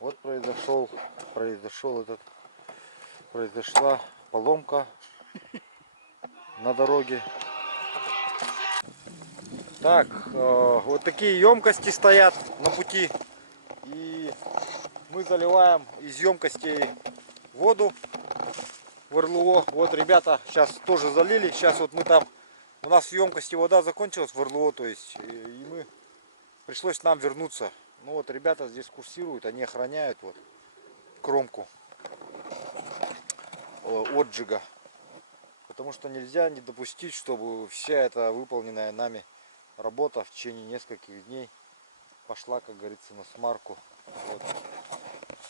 Вот произошла поломка на дороге. Так, вот такие емкости стоят на пути. И мы заливаем из емкостей воду в РЛО. Вот ребята сейчас тоже залили. Сейчас вот мы там, у нас в емкости вода закончилась в РЛО, то есть, и мы пришлось нам вернуться. Ну вот ребята здесь курсируют, они охраняют вот кромку отжига. Потому что нельзя не допустить, чтобы вся эта выполненная нами работа в течение нескольких дней пошла, как говорится, на смарку. Вот.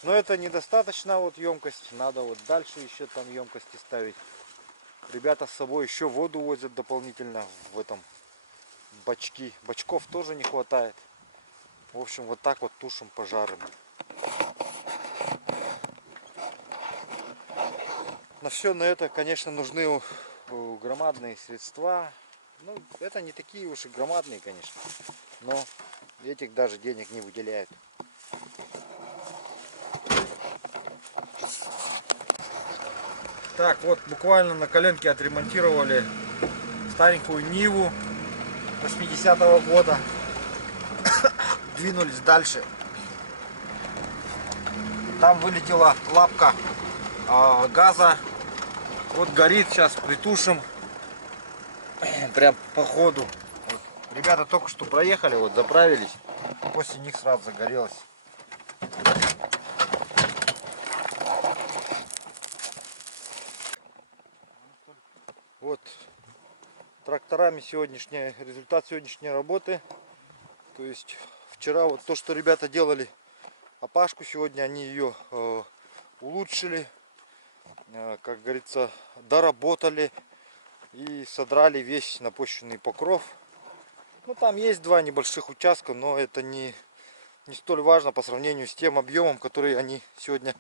Но это недостаточно вот емкость, надо вот дальше еще там емкости ставить. Ребята с собой еще воду возят дополнительно в этом бачки. Бачков тоже не хватает. В общем, вот так вот тушим пожары. На все на это, конечно, нужны громадные средства. Ну, это не такие уж и громадные, конечно. Но этих даже денег не выделяют. Так, вот буквально на коленке отремонтировали старенькую Ниву 80-го года. Двинулись дальше. Там вылетела лапка газа. Вот горит, сейчас притушим. Прям по ходу. Вот. Ребята только что проехали, вот заправились. После них сразу загорелось. Вот тракторами результат сегодняшней работы. То есть вчера вот то, что ребята делали опашку, сегодня они ее улучшили, как говорится, доработали и содрали весь напощенный покров. Ну, там есть два небольших участка, но это не столь важно по сравнению с тем объемом, который они сегодня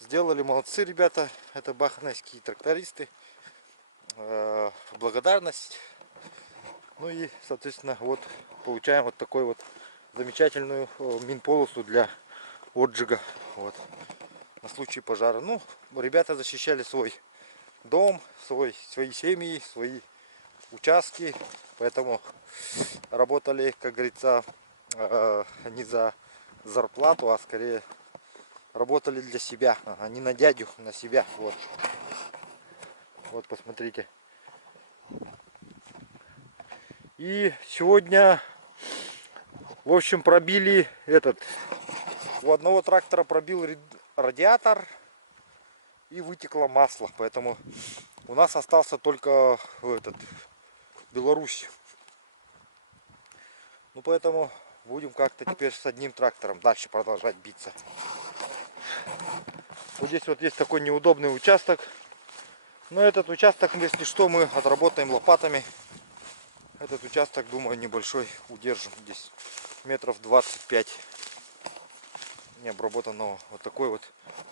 сделали. Молодцы ребята, это бахнайские трактористы. Благодарность. Ну и, соответственно, вот получаем вот такой вот замечательную минполосу для отжига. Вот. На случай пожара. Ну, ребята защищали свой дом, свои семьи, свои участки. Поэтому работали, как говорится, не за зарплату, а скорее работали для себя. А не на дядю, на себя. Вот. Вот, посмотрите. И сегодня, в общем, пробили у одного трактора пробил радиатор и вытекло масло. Поэтому у нас остался только Беларусь. Ну, поэтому будем как-то теперь с одним трактором дальше продолжать биться. Вот здесь вот есть такой неудобный участок. Но этот участок, если что, мы отработаем лопатами. Этот участок, думаю, небольшой, удержим. Здесь метров 25 необработанного вот такой вот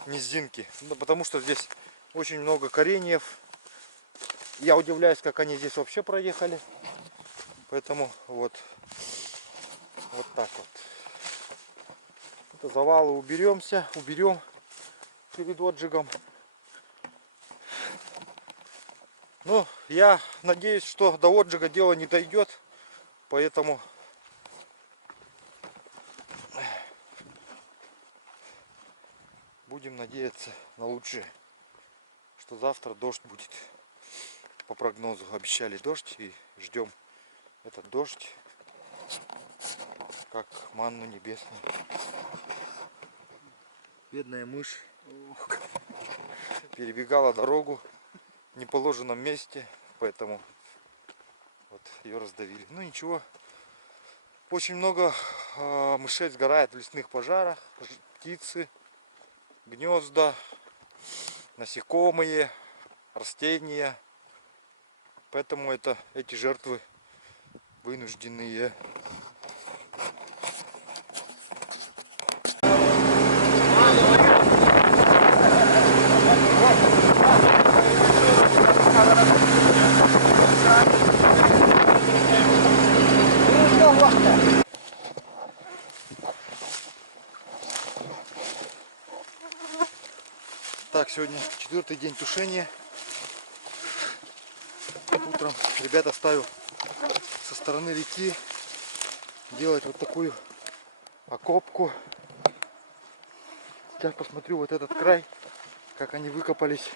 низинки. Ну, потому что здесь очень много кореньев. Я удивляюсь, как они здесь вообще проехали. Поэтому вот так вот. Это завалы уберем перед отжигом. Ну, я надеюсь, что до отжига дело не дойдет, поэтому будем надеяться на лучшее, что завтра дождь будет. По прогнозу обещали дождь, и ждем этот дождь как манну небесную. Бедная мышь перебегала дорогу в неположенном месте, поэтому вот ее раздавили. Ну ничего, очень много мышей сгорает в лесных пожарах, птицы, гнезда, насекомые, растения, поэтому эти жертвы вынужденные. Так, сегодня 4-й день тушения. Утром ребят оставил со стороны реки делать вот такую окопку. Сейчас посмотрю вот этот край, как они выкопались.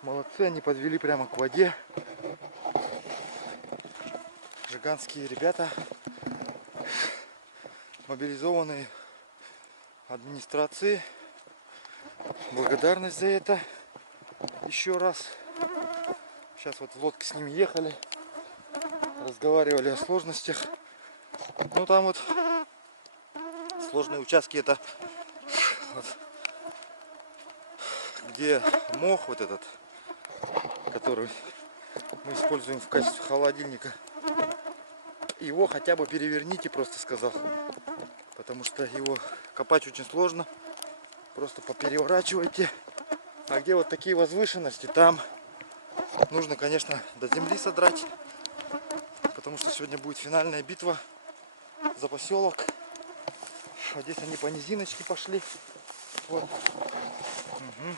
Молодцы, они подвели прямо к воде. Жиганские ребята, мобилизованные администрации. Благодарность за это еще раз. Сейчас вот в лодке с ними ехали, разговаривали о сложностях. Ну там вот сложные участки, это вот, где мох вот этот, который мы используем в качестве холодильника. Его хотя бы переверните, просто сказал. Потому что его копать очень сложно. Просто попереворачивайте. А где вот такие возвышенности, там нужно, конечно, до земли содрать. Потому что сегодня будет финальная битва за поселок. А здесь они по низиночке пошли. Вот. Угу.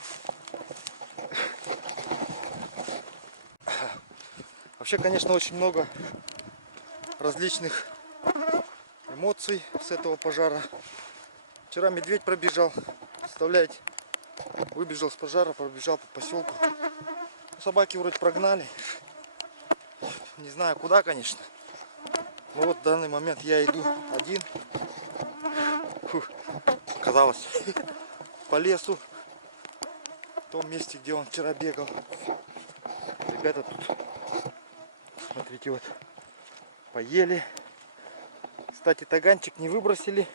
Вообще, конечно, очень много различных эмоций с этого пожара. Вчера медведь пробежал, представляете, выбежал с пожара, пробежал по поселку. Собаки вроде прогнали, не знаю куда, конечно. Но вот в данный момент я иду один. Фух, казалось, по лесу, в том месте, где он вчера бегал. Ребята тут, смотрите, вот поели. Кстати, таганчик не выбросили.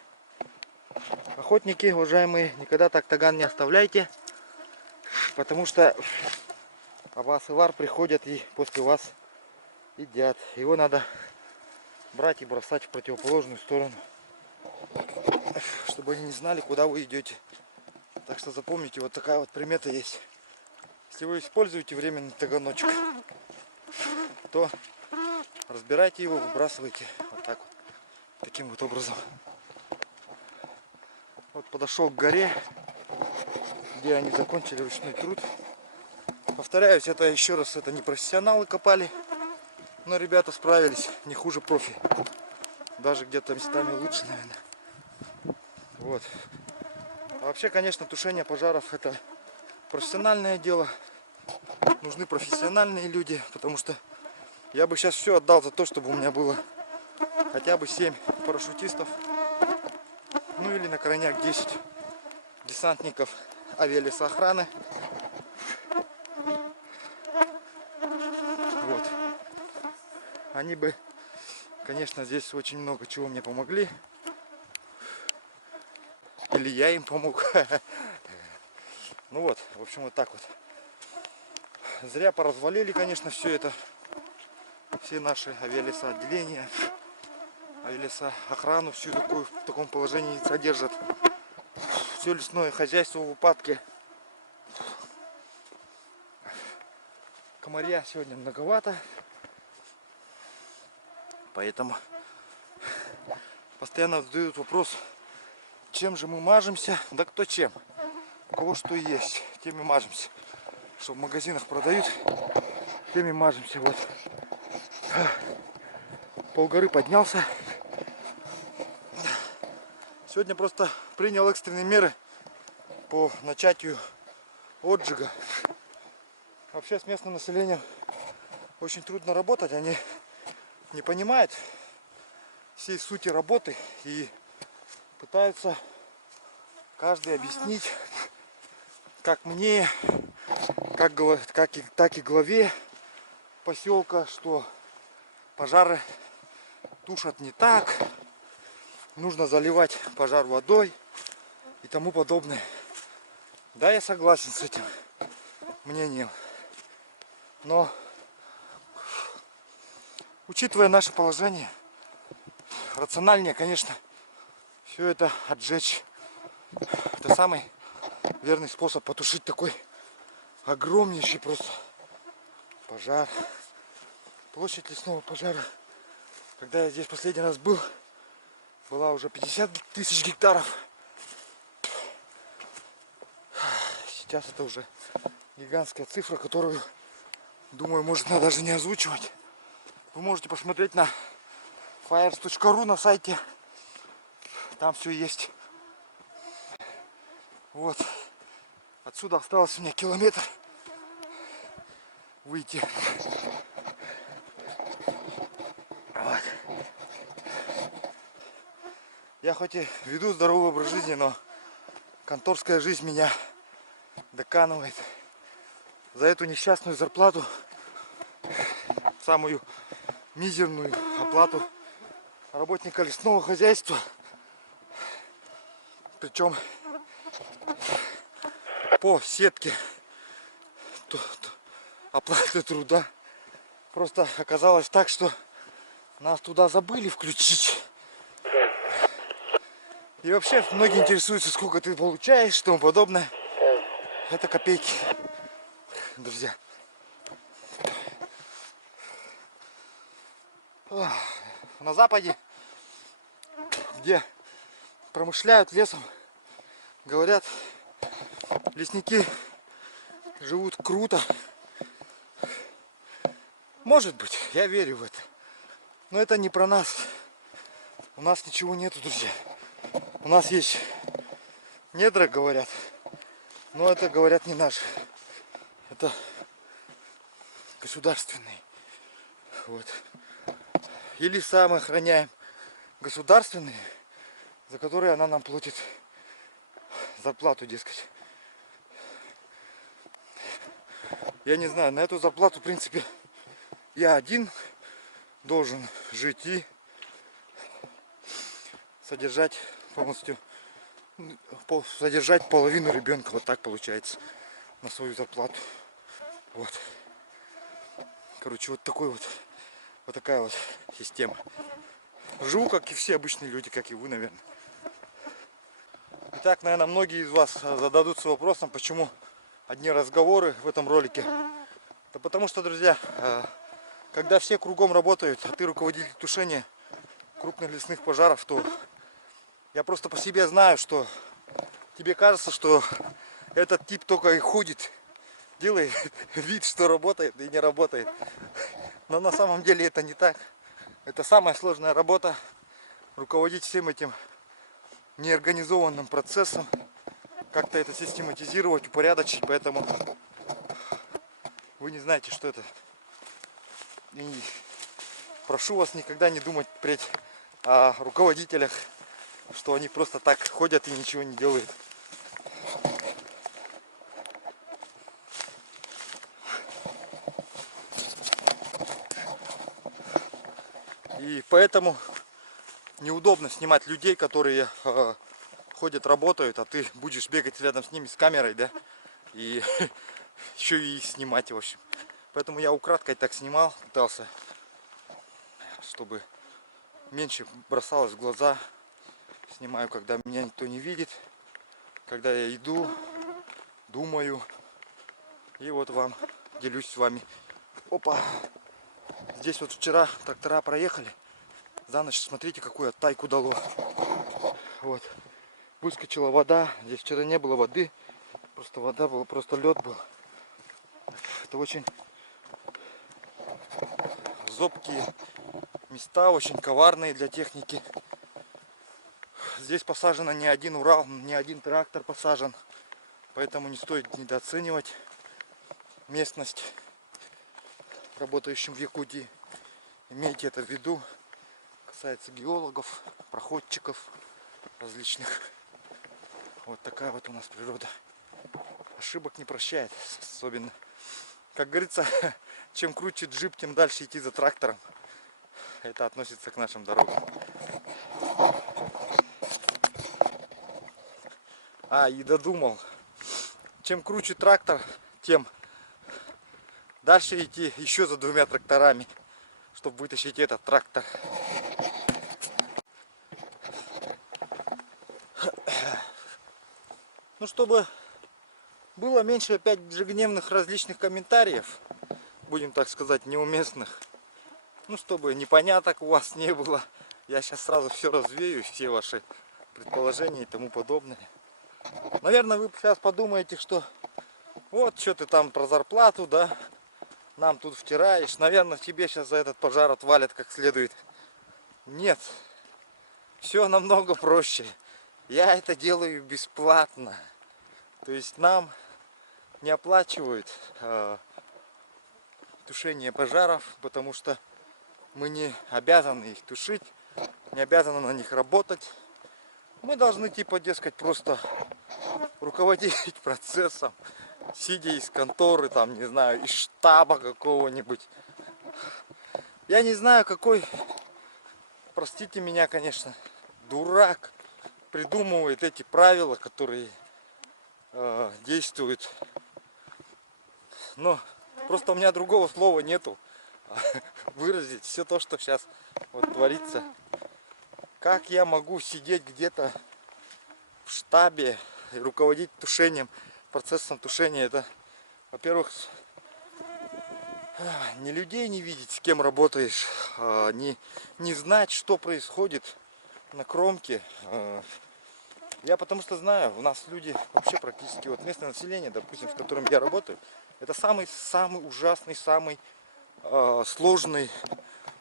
Охотники, уважаемые, никогда так таган не оставляйте, потому что Абас и Вар приходят и после вас едят. Его надо брать и бросать в противоположную сторону, чтобы они не знали, куда вы идете. Так что запомните, вот такая вот примета есть. Если вы используете временный таганочек, то разбирайте его, выбрасывайте вот так вот, таким вот образом. Вот подошел к горе, где они закончили ручной труд. Повторяюсь, это еще раз, это не профессионалы копали, но ребята справились не хуже профи. Даже где-то местами лучше, наверное. Вот. А вообще, конечно, тушение пожаров — это профессиональное дело. Нужны профессиональные люди, потому что я бы сейчас все отдал за то, чтобы у меня было хотя бы 7 парашютистов. Ну или на крайняк 10 десантников авиалесоохраны. Вот. Они бы, конечно, здесь очень много чего мне помогли. Или я им помог. Ну вот, в общем, вот так вот. Зря поразвалили, конечно, все это. Все наши авиалесоотделения, авиалесоохрану всю такую в таком положении содержат. Все лесное хозяйство в упадке. Комарья сегодня многовато. Поэтому постоянно задают вопрос, чем же мы мажемся. Да кто чем. У кого что есть, тем и мажемся. Что в магазинах продают, тем и мажемся. Вот. Полгоры поднялся. Сегодня просто принял экстренные меры по начатию отжига. Вообще с местным населением очень трудно работать. Они не понимают всей сути работы и пытаются каждый объяснить, как мне, так и главе поселка, что пожары тушат не так, нужно заливать пожар водой и тому подобное. Да, я согласен с этим мнением, но учитывая наше положение, рациональнее, конечно, все это отжечь. Это самый верный способ потушить такой огромнейший просто пожар. Площадь лесного пожара, когда я здесь последний раз был, была уже 50 тысяч гектаров. Сейчас это уже гигантская цифра, которую, думаю, может даже не озвучивать. Вы можете посмотреть на fires.ru на сайте. Там все есть. Вот. Отсюда осталось у меня километр выйти. Вот. Я хоть и веду здоровый образ жизни, но конторская жизнь меня доканывает. За эту несчастную зарплату, самую мизерную оплату работника лесного хозяйства, причем по сетке оплаты труда, просто оказалось так, что нас туда забыли включить. И вообще многие интересуются, сколько ты получаешь, и тому подобное. Это копейки, друзья. На Западе, где промышляют лесом, говорят, лесники живут круто. Может быть, я верю в это. Но это не про нас. У нас ничего нету, друзья. У нас есть недра, говорят. Но это, говорят, не наши. Это государственные. Вот. И леса мы охраняем государственные, за которые она нам платит зарплату, дескать. Я не знаю, на эту зарплату, в принципе, я один должен жить и содержать полностью, содержать половину ребенка. Вот так получается на свою зарплату. Вот. Короче, вот такая вот система. Живу, как и все обычные люди, как и вы, наверное. Итак, наверное, многие из вас зададутся вопросом, почему одни разговоры в этом ролике. Да потому что, друзья, когда все кругом работают, а ты руководитель тушения крупных лесных пожаров, то я просто по себе знаю, что тебе кажется, что этот тип только и ходит, делает вид, что работает, и не работает. Но на самом деле это не так. Это самая сложная работа. Руководить всем этим неорганизованным процессом, как-то это систематизировать, упорядочить. Поэтому вы не знаете, что это. И прошу вас никогда не думать впредь о руководителях, что они просто так ходят и ничего не делают. И поэтому неудобно снимать людей, которые ходят, работают, а ты будешь бегать рядом с ними с камерой, да, и еще и снимать, в общем. Поэтому я украдкой так снимал, пытался, чтобы меньше бросалось в глаза. Снимаю, когда меня никто не видит, когда я иду, думаю. И вот вам делюсь с вами. Опа! Здесь вот вчера трактора проехали. За ночь, смотрите, какую оттайку дало. Вот. Выскочила вода. Здесь вчера не было воды. Просто вода была, просто лед был. Это очень зобкие места, очень коварные для техники. Здесь посажено не один Урал, не один трактор посажен. Поэтому не стоит недооценивать местность работающим в Якутии. Имейте это в виду. Касается геологов, проходчиков различных. Вот такая вот у нас природа. Ошибок не прощает особенно. Как говорится, чем круче джип, тем дальше идти за трактором. Это относится к нашим дорогам. И додумал. Чем круче трактор, тем дальше идти еще за 2 тракторами, чтобы вытащить этот трактор. Ну, чтобы было меньше опять ежедневных различных комментариев, будем так сказать, неуместных. Ну, чтобы непоняток у вас не было. Я сейчас сразу все развею, все ваши предположения и тому подобное. Наверное, вы сейчас подумаете, что Вот что ты там про зарплату, да, нам тут втираешь. Наверное, тебе сейчас за этот пожар отвалят как следует. Нет, все намного проще. Я это делаю бесплатно. То есть нам не оплачивают тушение пожаров, потому что мы не обязаны их тушить, не обязаны на них работать. Мы должны, типа, дескать, просто руководить процессом, сидя из конторы, там, не знаю, из штаба какого-нибудь. Я не знаю, какой, простите меня, конечно, дурак придумывает эти правила, которые действуют. Но просто у меня другого слова нету выразить все то, что сейчас вот творится. Как я могу сидеть где-то в штабе и руководить тушением, процессом тушения? Это, во-первых, не людей не видеть, с кем работаешь, не знать, что происходит на кромке. Я потому что знаю, у нас люди вообще практически, вот местное население, допустим, с которым я работаю, это самый ужасный, самый сложный.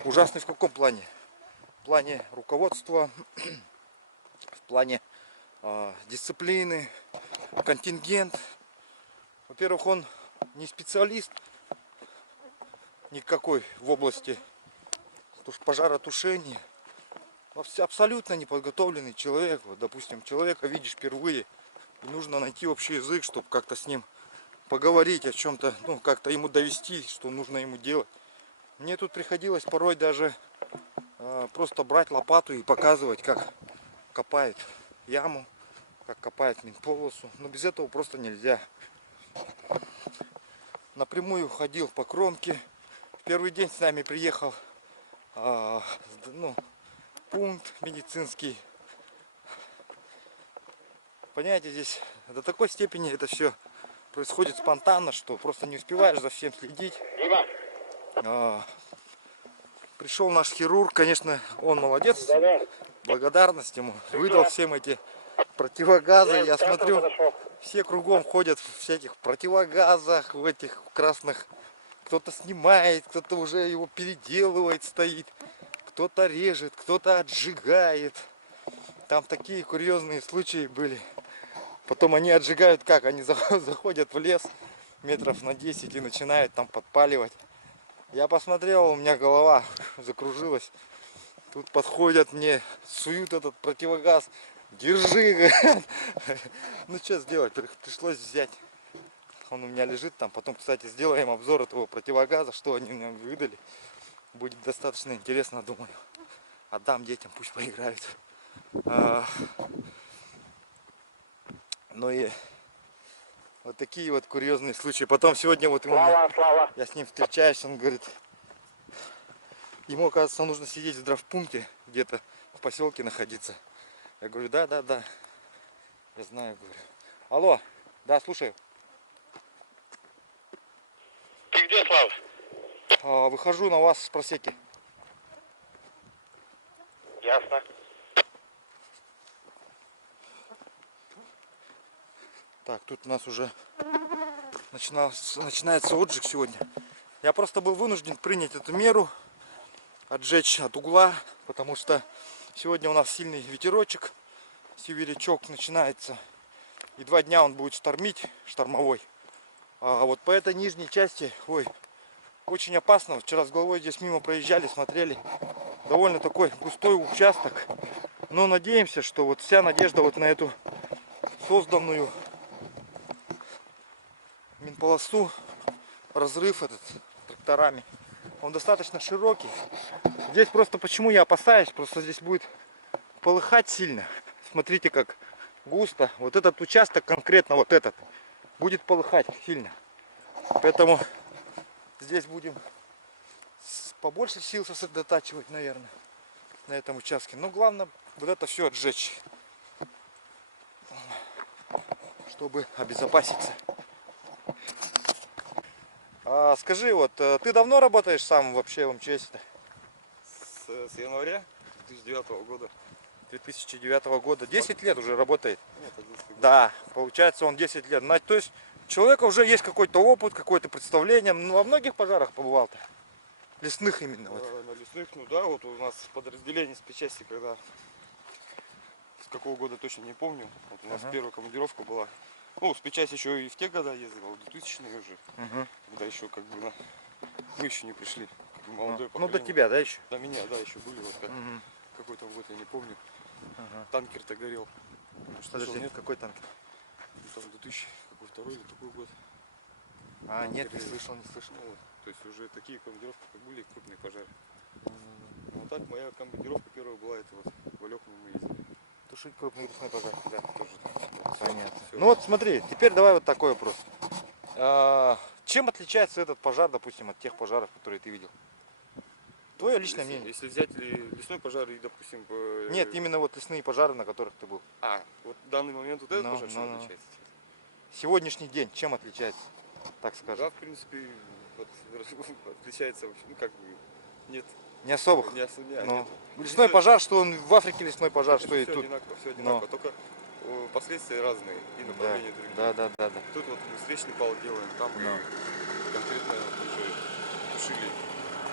Ужасный в каком плане? В плане руководства, в плане дисциплины, контингент. Во-первых, он не специалист никакой в области пожаротушения. Абсолютно неподготовленный человек. Вот, допустим, человека видишь впервые, и нужно найти общий язык, чтобы как-то с ним поговорить о чем-то, ну, как-то ему довести, что нужно ему делать. Мне тут приходилось порой даже просто брать лопату и показывать, как копают яму, как копают минполосу. Но без этого просто нельзя. Напрямую ходил по кромке. В первый день с нами приехал пункт медицинский. Понимаете, здесь до такой степени это все происходит спонтанно, что просто не успеваешь за всем следить. Пришел наш хирург, конечно, он молодец, благодарность ему, выдал всем эти противогазы. Я смотрю, все кругом ходят в всяких противогазах, в этих красных. Кто-то снимает, кто-то уже его переделывает, стоит, кто-то режет, кто-то отжигает. Там такие курьезные случаи были. Потом они отжигают как? Они заходят в лес метров на 10 и начинают там подпаливать. Я посмотрел, у меня голова закружилась. Тут подходят мне, суют этот противогаз. Держи, говорят. Ну что сделать, пришлось взять. Он у меня лежит там. Потом, кстати, сделаем обзор этого противогаза, что они мне выдали. Будет достаточно интересно, думаю. Отдам детям, пусть поиграют. Ну и вот такие вот курьезные случаи. Потом сегодня вот я с ним встречаюсь, он говорит, ему, оказывается, нужно сидеть в травмпункте, где-то в поселке находиться. Я говорю, да, я знаю, говорю. Алло, да, слушаю. Ты где, Слава? Выхожу на вас с просеки. Ясно. Так, тут у нас уже начинается отжиг сегодня. Я просто был вынужден принять эту меру, отжечь от угла, потому что сегодня у нас сильный ветерочек, северячок начинается, и 2 дня он будет штормовой. А вот по этой нижней части, очень опасно. Вчера с головой здесь мимо проезжали, смотрели, довольно такой густой участок. Но надеемся, что вот вся надежда вот на эту созданную минполосу, разрыв этот тракторами, он достаточно широкий. Здесь просто почему я опасаюсь, просто здесь будет полыхать сильно. Смотрите, как густо. Вот этот участок, конкретно вот этот, будет полыхать сильно. Поэтому здесь будем побольше сил сосредотачивать, наверное, на этом участке. Но главное вот это все отжечь, чтобы обезопаситься. Скажи, вот ты давно работаешь сам вообще в МЧС-то? С января 2009 года. 2009 года. 10 лет уже работает. Нет, 11 год. Да, получается он 10 лет. То есть человека уже есть какой-то опыт, какое-то представление. Ну, во многих пожарах побывал-то. Лесных именно. Вот. На лесных, ну да, вот у нас подразделение спецчасти, когда с какого года точно не помню. Вот у нас первая командировка была. Ну, спецчасть еще и в те года ездила, в 2000-е уже. Когда еще как бы мы еще не пришли. Как бы молодое Ну, поколение. до тебя, да, еще? До меня, да, еще были вот как. Какой там год, я не помню. Танкер-то горел. Подожди, нет? какой танк? Ну, там 2000 какой второй или такой год. А, нет, не слышал, не слышал. Ну, вот, то есть уже такие командировки, как были, крупные пожары. Ну так, моя командировка первая была, это вот в Алёкну мы ездили. Тушить крупный лесной пожар. Да, тоже. Понятно. Всё. Ну вот смотри, теперь давай вот такой вопрос. Чем отличается этот пожар, допустим, от тех пожаров, которые ты видел? Твое личное Если- мнение. Если взять лесной пожар и, допустим, Нет, именно вот лесные пожары, на которых ты был. вот в данный момент вот этот Ну, пожар ну, чем ну. отличается? Сегодняшний день чем отличается, так Да, скажем? в принципе, вот, отличается, в общем, ну как бы, нет, Не особых. не особо, Ну, нет. лесной пожар, что он в Африке лесной пожар, что и все тут. одинаково, все одинаково, только последствия разные и Да, направления другие. да. Тут вот мы встречный пал делаем, там мы конкретно уже тушили.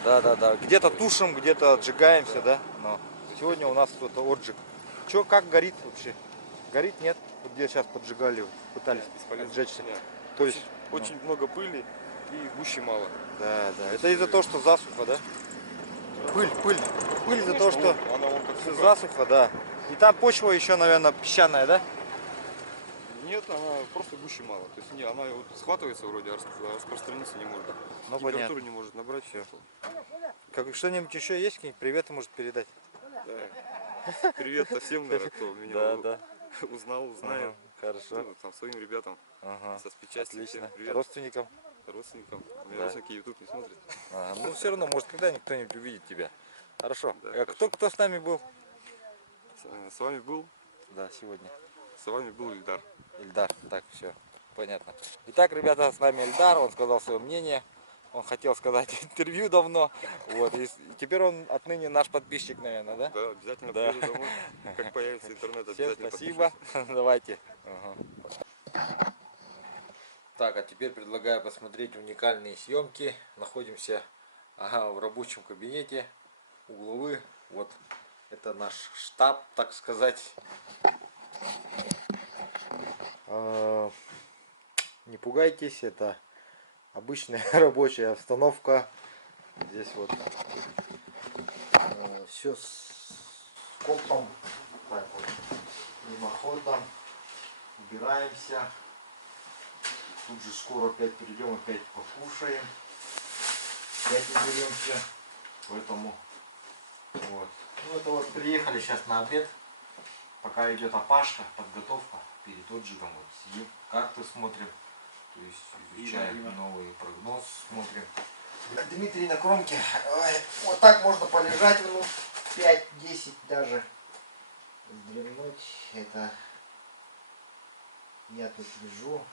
Да. Где-то тушим, где-то отжигаемся, да? Но сегодня у нас кто-то отжиг. Че, как горит вообще? Горит, нет? Вот где сейчас поджигали, пытались Бесполезно. отжечься. Нет. То есть, Очень много пыли и гуще мало. да. Это из-за того, что засуха, да? Пыль из-за того, что Она вон как сука. засуха, да. И там почва еще, наверное, песчаная, да? Нет, она просто гуще мало. То есть не, она вот схватывается вроде, а распространиться не может. Ну, Температуру понятно. не может набрать. Все. Как что-нибудь еще есть, какие-нибудь приветы может передать? Да. Привет всем, наверное, кто меня узнал, узнает. Хорошо. Ну, там, своим ребятам со спецчасти. Всем Отлично. привет. Родственникам. Родственникам. У меня Да. родственники YouTube не смотрят. Ну все равно, может, когда-нибудь кто-нибудь увидит тебя. Хорошо. Да, Кто с нами был? С вами был Сегодня. Ильдар. Ильдар. Так, все. Понятно. Итак, ребята, с нами Ильдар. Он сказал свое мнение. Он хотел сказать интервью давно. Вот. И теперь он отныне наш подписчик, наверное, да? Да, обязательно Да. приеду домой. Как появится интернет, Всем обязательно спасибо. Давайте. Так, а теперь предлагаю посмотреть уникальные съемки. Находимся в рабочем кабинете у главы. Вот это наш штаб, так сказать. Не пугайтесь, это обычная рабочая обстановка. Здесь вот все с компом, так вот, мимоходом, убираемся. Тут же скоро опять придем, опять покушаем, опять уберемся. Поэтому вот. Ну это вот приехали сейчас на обед, пока идет опашка, подготовка перед отжигом. Вот сидим, карты смотрим, то есть изучаем новый прогноз, смотрим. Дмитрий на кромке. Ой, вот так можно полежать минут 5-10 даже. Вздремнуть. Это я тут лежу.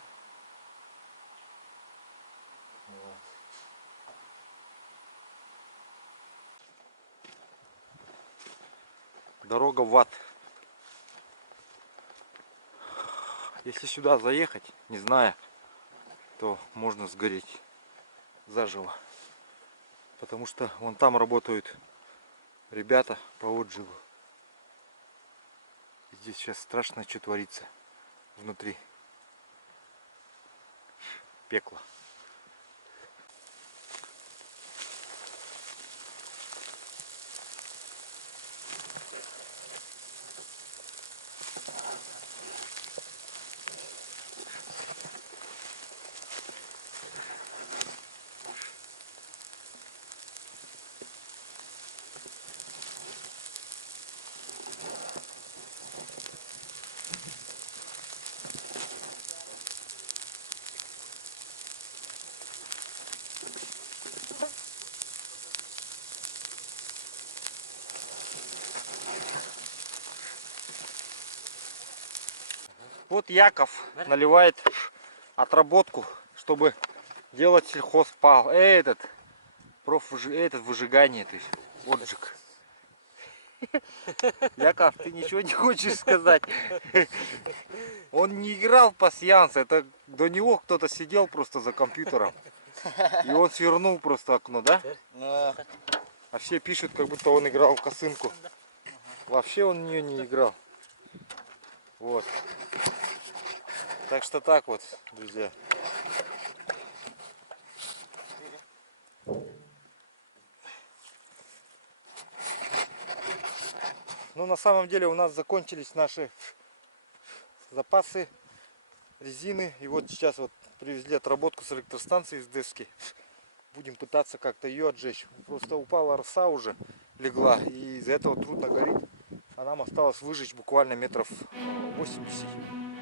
Вот. Дорога в ад. Если сюда заехать, не зная, то можно сгореть заживо. Потому что вон там работают ребята по отжигу. Здесь сейчас страшно, что творится внутри. Пекло. Вот Яков наливает отработку, чтобы делать сельхозпал. Этот выжигание, то есть отжиг. Яков, ты ничего не хочешь сказать? Он не играл в пасьянс, это до него кто-то сидел просто за компьютером. И он свернул просто окно, да? А все пишут, как будто он играл в косынку. Вообще он в нее не играл. Вот. Так что так вот, друзья. Ну, на самом деле у нас закончились наши запасы резины. И вот сейчас вот привезли отработку с электростанции из Дески. Будем пытаться как-то ее отжечь. Просто упала роса уже, легла, и из-за этого трудно горит. А нам осталось выжечь буквально метров 80.